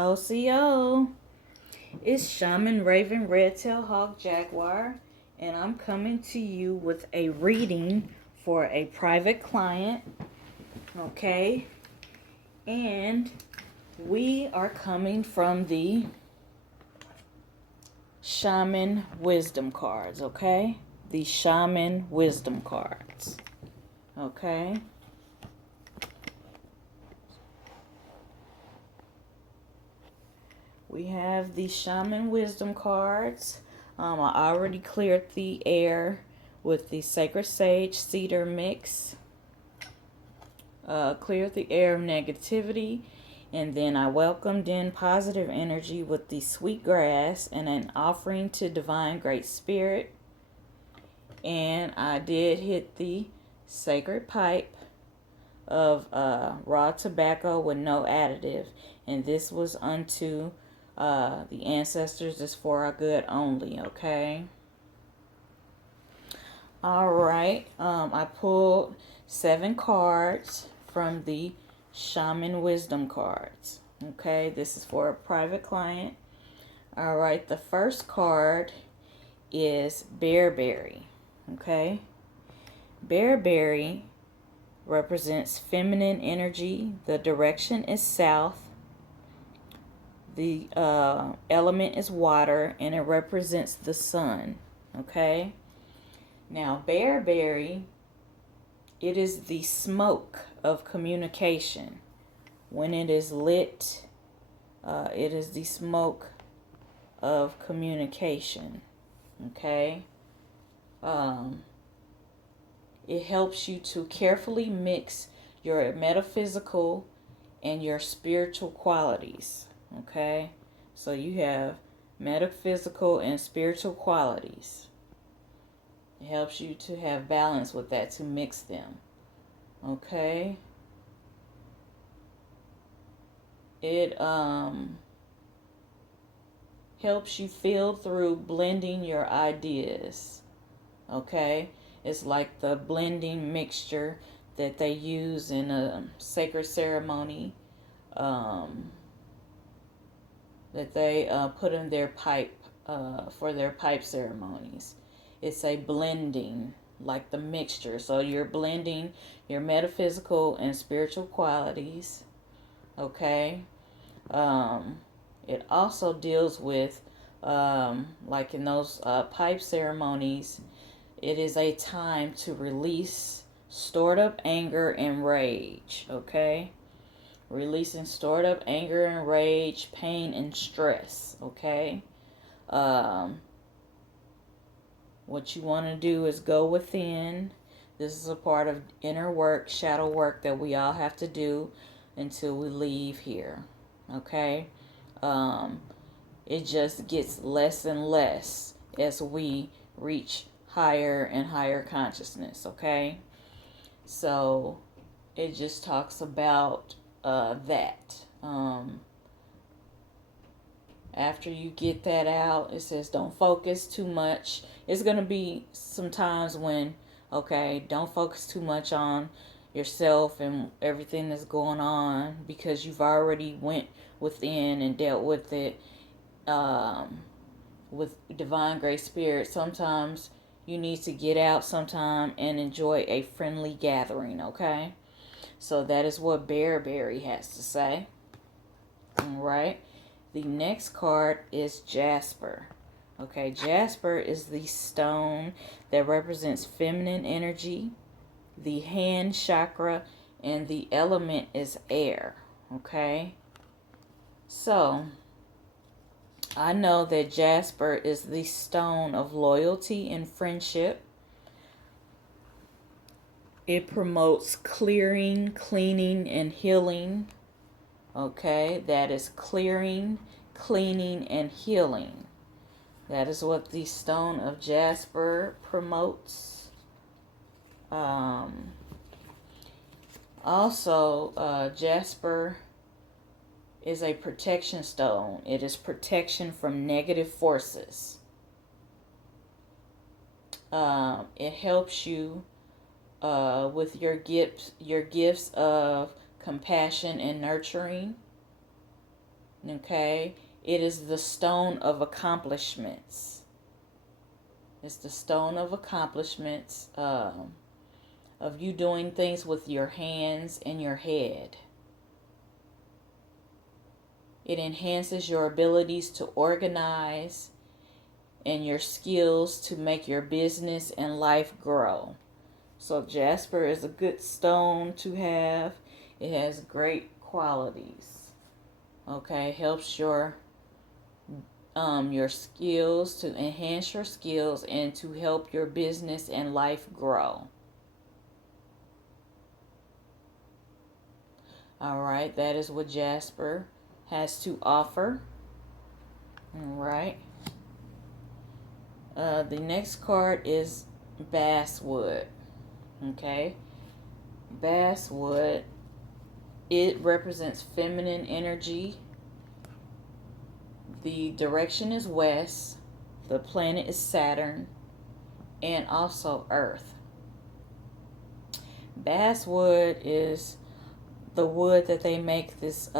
OCO. It's Shaman Raven Redtail Hawk Jaguar, and I'm coming to you with a reading for a private client. Okay, and we are coming from the Shaman Wisdom cards. Okay, the Shaman Wisdom cards. Okay. We have the Shaman Wisdom cards. I already cleared the air with the Sacred Sage Cedar mix. Cleared the air of negativity. And then I welcomed in positive energy with the sweet grass and an offering to Divine Great Spirit. And I did hit the sacred pipe of raw tobacco with no additive. And this was unto the ancestors, is for our good only. Okay. All right. I pulled 7 cards from the Shaman Wisdom cards. Okay. This is for a private client. All right. The first card is Bearberry. Okay. Bearberry represents feminine energy. The direction is south. The element is water, and it represents the sun. Okay. Now, Bearberry, it is the smoke of communication. When it is lit, it is the smoke of communication. Okay. It helps you to carefully mix your metaphysical and your spiritual qualities. Okay, so you have metaphysical and spiritual qualities. It helps you to have balance with that, to mix them. Okay. It helps you feel through blending your ideas. Okay. It's like the blending mixture that they use in a sacred ceremony. That they put in their pipe for their pipe ceremonies. It's a blending, like the mixture. So you're blending your metaphysical and spiritual qualities. Okay. It also deals with, like in those pipe ceremonies, it is a time to release stored up anger and rage. Okay. Releasing stored up anger and rage, pain and stress. Okay. What you want to do is go within. This is a part of inner work, shadow work that we all have to do until we leave here. Okay. It just gets less and less as we reach higher and higher consciousness. Okay. So it just talks about that. After you get that out, it says don't focus too much. It's going to be some times when, okay, don't focus too much on yourself and everything that's going on, because you've already went within and dealt with it with Divine Great Spirit. Sometimes you need to get out sometime and enjoy a friendly gathering. Okay. So that is what Bearberry has to say. All right. The next card is Jasper. Okay, Jasper is the stone that represents feminine energy, the hand chakra, and the element is air. Okay. So I know that Jasper is the stone of loyalty and friendship. It promotes clearing, cleaning, and healing. Okay, that is clearing, cleaning, and healing. That is what the stone of Jasper promotes. Also, Jasper is a protection stone. It is protection from negative forces. It helps you with your gifts of compassion and nurturing. Okay? It is the stone of accomplishments. It's the stone of accomplishments, of you doing things with your hands and your head. It enhances your abilities to organize and your skills to make your business and life grow. So Jasper is a good stone to have. It has great qualities. Okay, helps your skills, to enhance your skills and to help your business and life grow. All right, that is what Jasper has to offer. All right. The next card is Basswood. Okay. Basswood, it represents feminine energy. The direction is west. The planet is Saturn. And also Earth. Basswood is the wood that they make this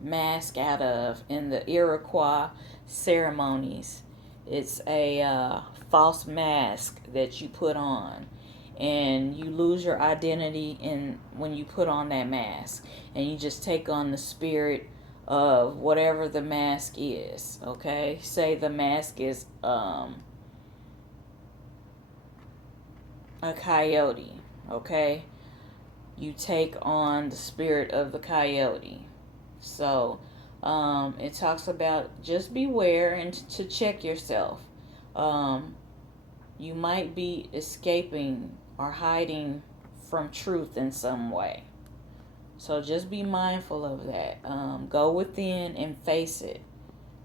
mask out of in the Iroquois ceremonies. It's a false mask that you put on, and you lose your identity when you put on that mask, and you just take on the spirit of whatever the mask is. Okay, say the mask is a coyote. Okay, you take on the spirit of the coyote. So it talks about just beware and to check yourself. You might be escaping or hiding from truth in some way. So just be mindful of that. Go within and face it.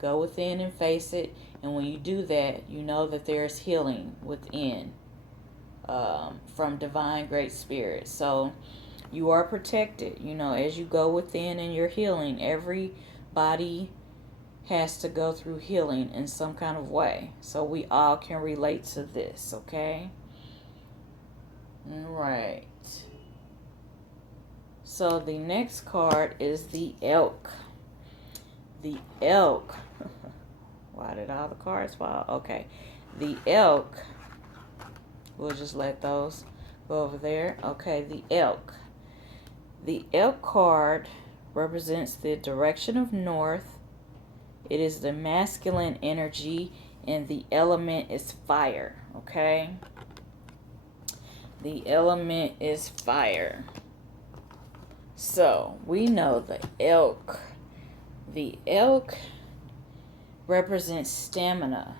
Go within and face it. And when you do that, you know that there's healing within from divine great spirit. So you are protected, as you go within and you're healing. Everybody has to go through healing in some kind of way. So we all can relate to this, okay? All right. So the next card is the elk. The elk. Why did all the cards fall? Okay. The elk. We'll just let those go over there. Okay, the elk. The elk card represents the direction of north. It is the masculine energy, and the element is fire. Okay? The element is fire. So, we know the elk. The elk represents stamina.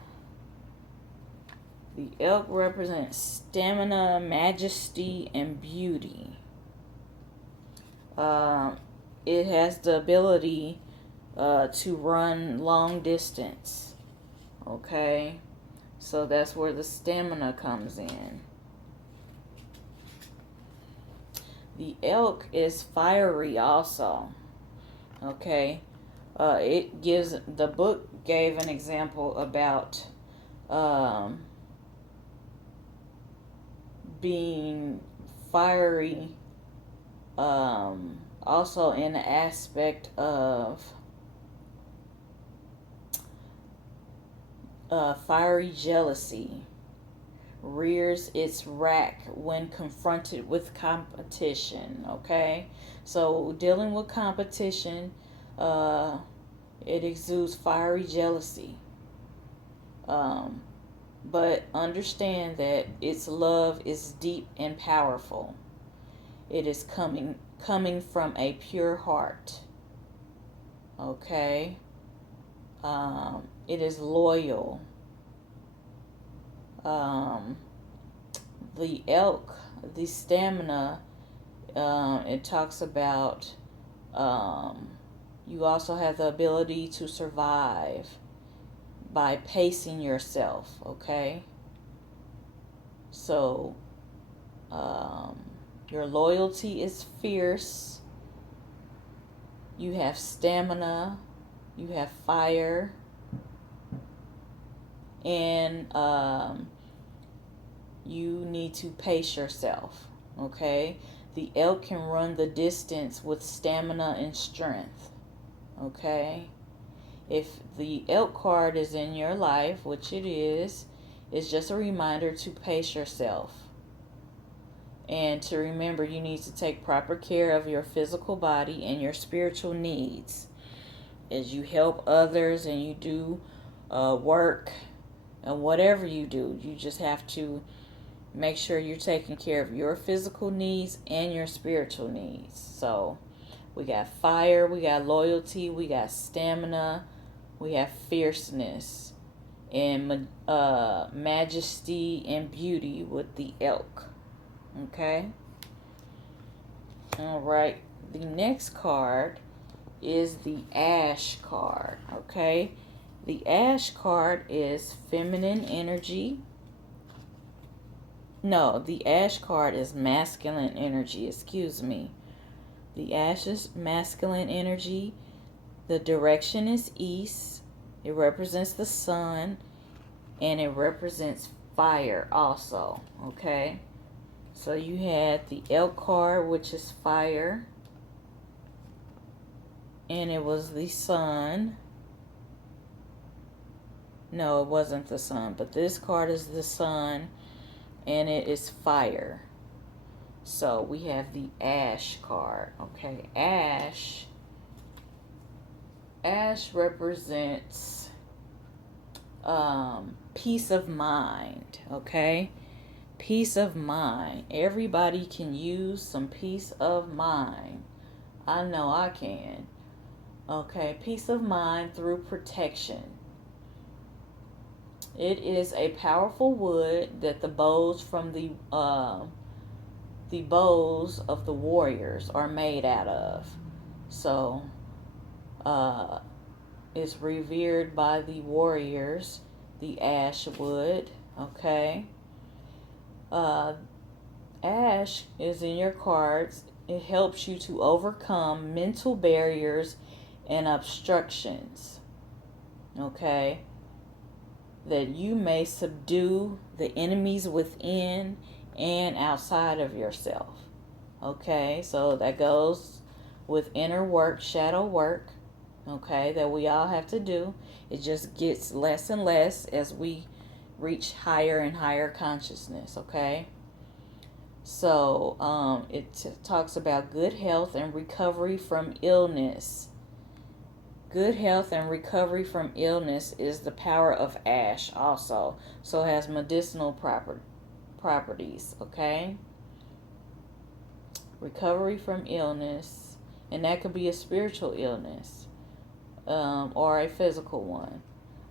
The elk represents stamina, majesty, and beauty. It has the ability to run long distance. Okay? So that's where the stamina comes in. The elk is fiery also. Okay? The book gave an example about being fiery, also in the aspect of fiery jealousy rears its rack when confronted with competition. Okay, so dealing with competition, it exudes fiery jealousy. But understand that its love is deep and powerful. It is coming from a pure heart. Okay? It is loyal. The elk, the stamina, it talks about you also have the ability to survive by pacing yourself, okay? So, your loyalty is fierce. You have stamina. You have fire. And you need to pace yourself, okay? The elk can run the distance with stamina and strength. Okay? If the elk card is in your life, which it is, it's just a reminder to pace yourself. And to remember you need to take proper care of your physical body and your spiritual needs. As you help others and you do work and whatever you do, you just have to make sure you're taking care of your physical needs and your spiritual needs. So we got fire, we got loyalty, we got stamina, we have fierceness and majesty and beauty with the elk. Okay? All right. The next card is the Ash card. Okay? The Ash card is feminine energy. No, the Ash card is masculine energy. Excuse me. The Ash is masculine energy. The direction is east. It represents the sun. And it represents fire also. Okay? So you had the elk card, which is fire. And it was the sun. No, it wasn't the sun. But this card is the sun. And it is fire. So we have the Ash card. Okay, Ash. Ash represents peace of mind. Okay? Peace of mind. Everybody can use some peace of mind. I know I can. Okay, peace of mind through protection. It is a powerful wood that the bows from the bows of the warriors are made out of. So, it's revered by the warriors, the ash wood. Okay. Ash is in your cards. It helps you to overcome mental barriers and obstructions. Okay? That you may subdue the enemies within and outside of yourself. Okay? So that goes with inner work, shadow work. Okay? That we all have to do. It just gets less and less as we reach higher and higher consciousness. Okay? So it talks about good health and recovery from illness. Good health and recovery from illness is the power of ash also. So it has medicinal properties. Okay? Recovery from illness. And that could be a spiritual illness. Or a physical one.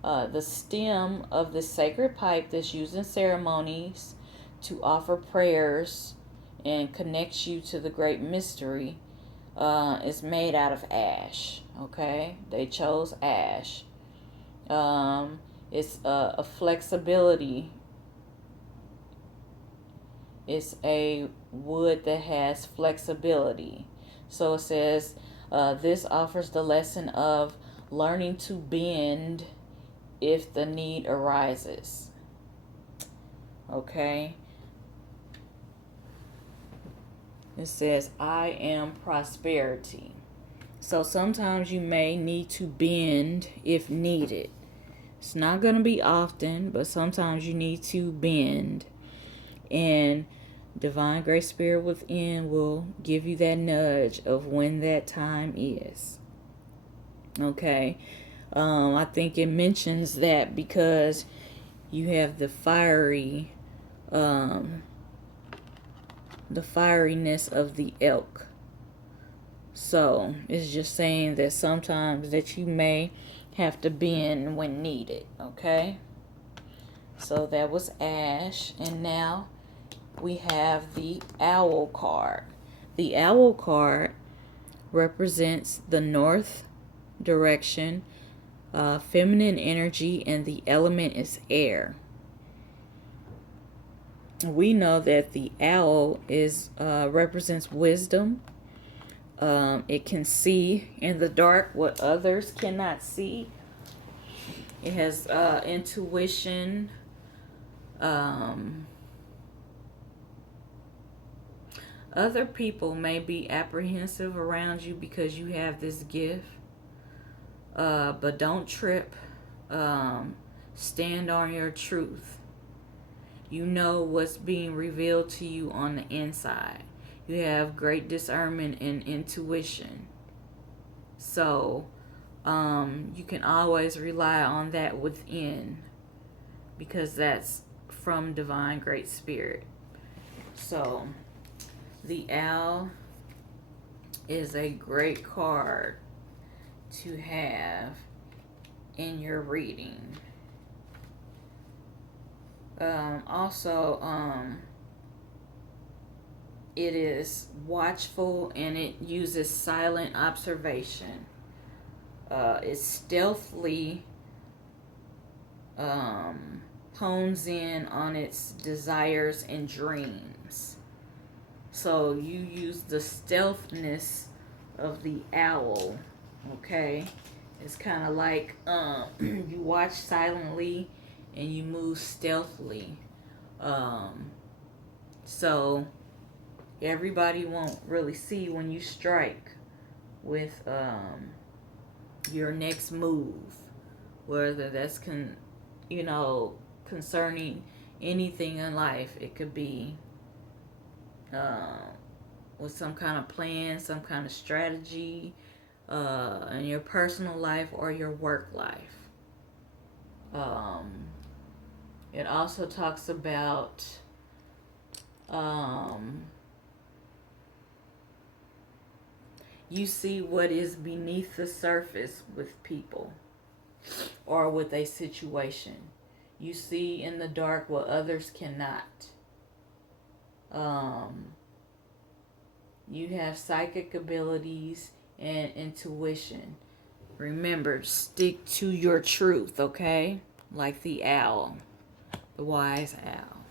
The stem of the sacred pipe that's used in ceremonies to offer prayers and connect you to the great mystery is made out of ash. Okay? They chose ash. It's a flexibility. It's a wood that has flexibility. So it says this offers the lesson of learning to bend if the need arises. Okay? It says, I am prosperity. So sometimes you may need to bend if needed. It's not going to be often, but sometimes you need to bend. And Divine Grace Spirit within will give you that nudge of when that time is. Okay? I think it mentions that because you have the fiery, the fieriness of the elk. So it's just saying that sometimes that you may have to bend when needed. Okay? So that was ash. And now we have the owl card. The owl card represents the north direction, feminine energy, and the element is air. We know that the owl is represents wisdom. It can see in the dark what others cannot see. It has intuition. Other people may be apprehensive around you because you have this gift. But don't trip. Stand on your truth. You know what's being revealed to you on the inside. You have great discernment and intuition. So, you can always rely on that within, because that's from Divine Great Spirit. So, the owl is a great card to have in your reading. Also, it is watchful and it uses silent observation. It stealthily hones in on its desires and dreams. So you use the stealthness of the owl, okay? It's kind of like you watch silently and you move stealthily. So everybody won't really see when you strike with your next move, whether that's concerning anything in life. It could be with some kind of plan, some kind of strategy in your personal life or your work life. It also talks about you see what is beneath the surface with people or with a situation. You see in the dark what others cannot. You have psychic abilities and intuition. Remember, stick to your truth, okay? Like the owl, the wise owl.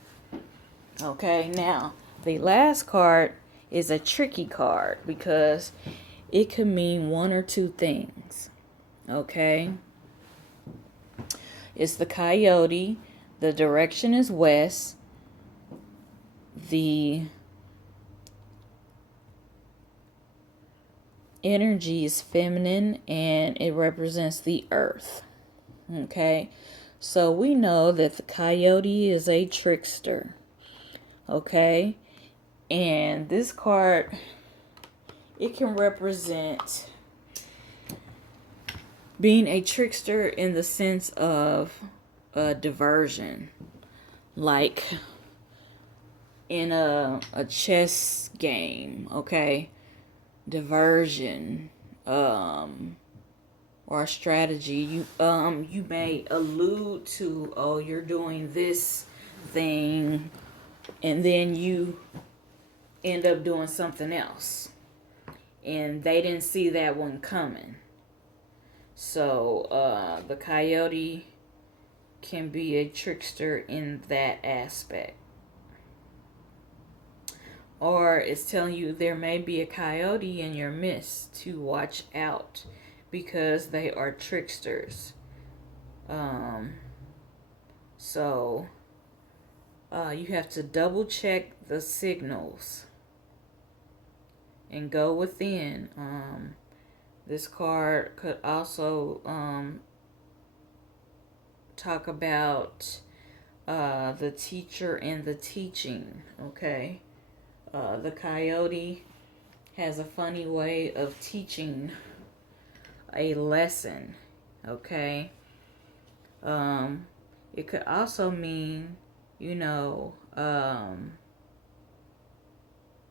Okay, now, the last card is a tricky card because it could mean one or two things, okay? It's the Coyote. The direction is west. The energy is feminine and it represents the earth. Okay, so we know that the Coyote is a trickster. Okay, and this card, it can represent being a trickster in the sense of a diversion, like in a chess game, okay? Diversion, or a strategy. You may allude to, oh, you're doing this thing, and then you end up doing something else, and they didn't see that one coming. So the Coyote can be a trickster in that aspect. Or it's telling you there may be a coyote in your midst to watch out because they are tricksters. So you have to double check the signals and go within. This card could also talk about the teacher and the teaching, okay? The Coyote has a funny way of teaching a lesson, okay? It could also mean,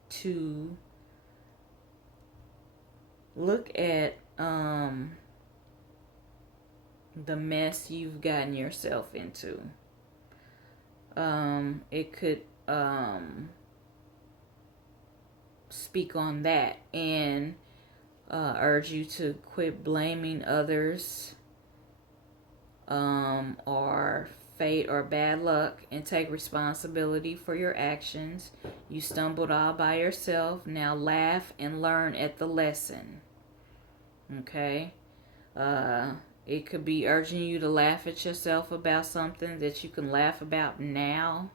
to look at the mess you've gotten yourself into. It could speak on that and urge you to quit blaming others or fate or bad luck and take responsibility for your actions. You stumbled all by yourself. Now laugh and learn at the lesson. Okay? It could be urging you to laugh at yourself about something that you can laugh about now.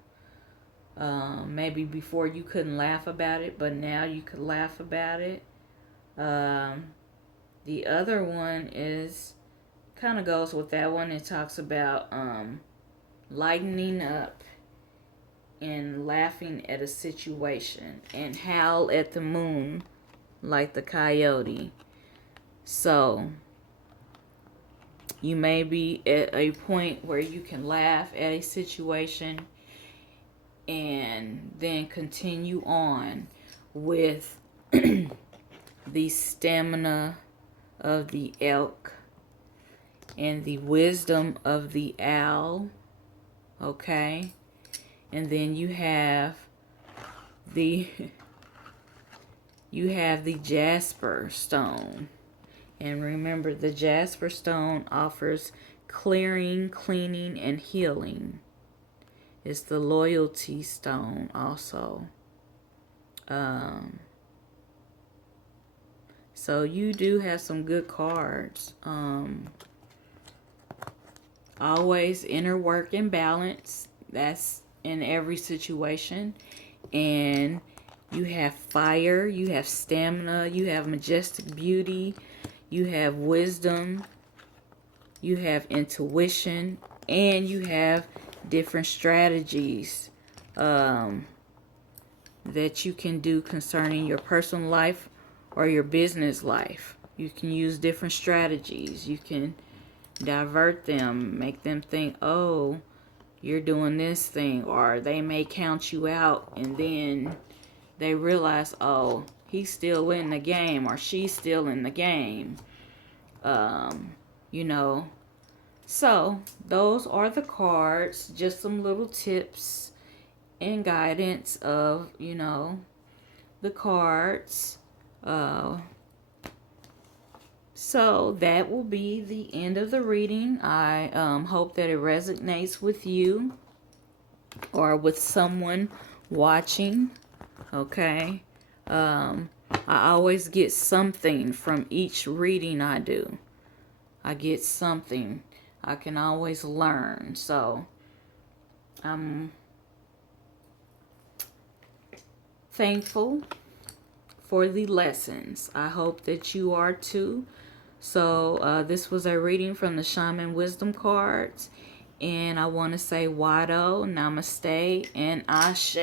Maybe before you couldn't laugh about it, but now you could laugh about it. The other one is kind of goes with that one. It talks about lightening up and laughing at a situation and howl at the moon like the coyote. So you may be at a point where you can laugh at a situation and then continue on with the stamina of the elk and the wisdom of the owl. Okay? And then you have the Jasper stone. And remember, the Jasper stone offers clearing, cleaning, and healing. It's the loyalty stone also. So you do have some good cards. Always inner work and balance. That's in every situation. And you have fire, you have stamina, you have majestic beauty, you have wisdom, you have intuition, and you have different strategies that you can do concerning your personal life or your business life. You can use different strategies. You can divert them, make them think, oh, you're doing this thing, or they may count you out, and then they realize, oh, he's still in the game, or she's still in the game. You know, so those are the cards, just some little tips and guidance of, you know, the cards. So that will be the end of the reading. I hope that it resonates with you or with someone watching. Okay. I always get something from each reading I do. I get something. I can always learn. So I'm thankful for the lessons. I hope that you are too. So this was a reading from the Shaman Wisdom cards. And I want to say Wado, Namaste, and Ashe.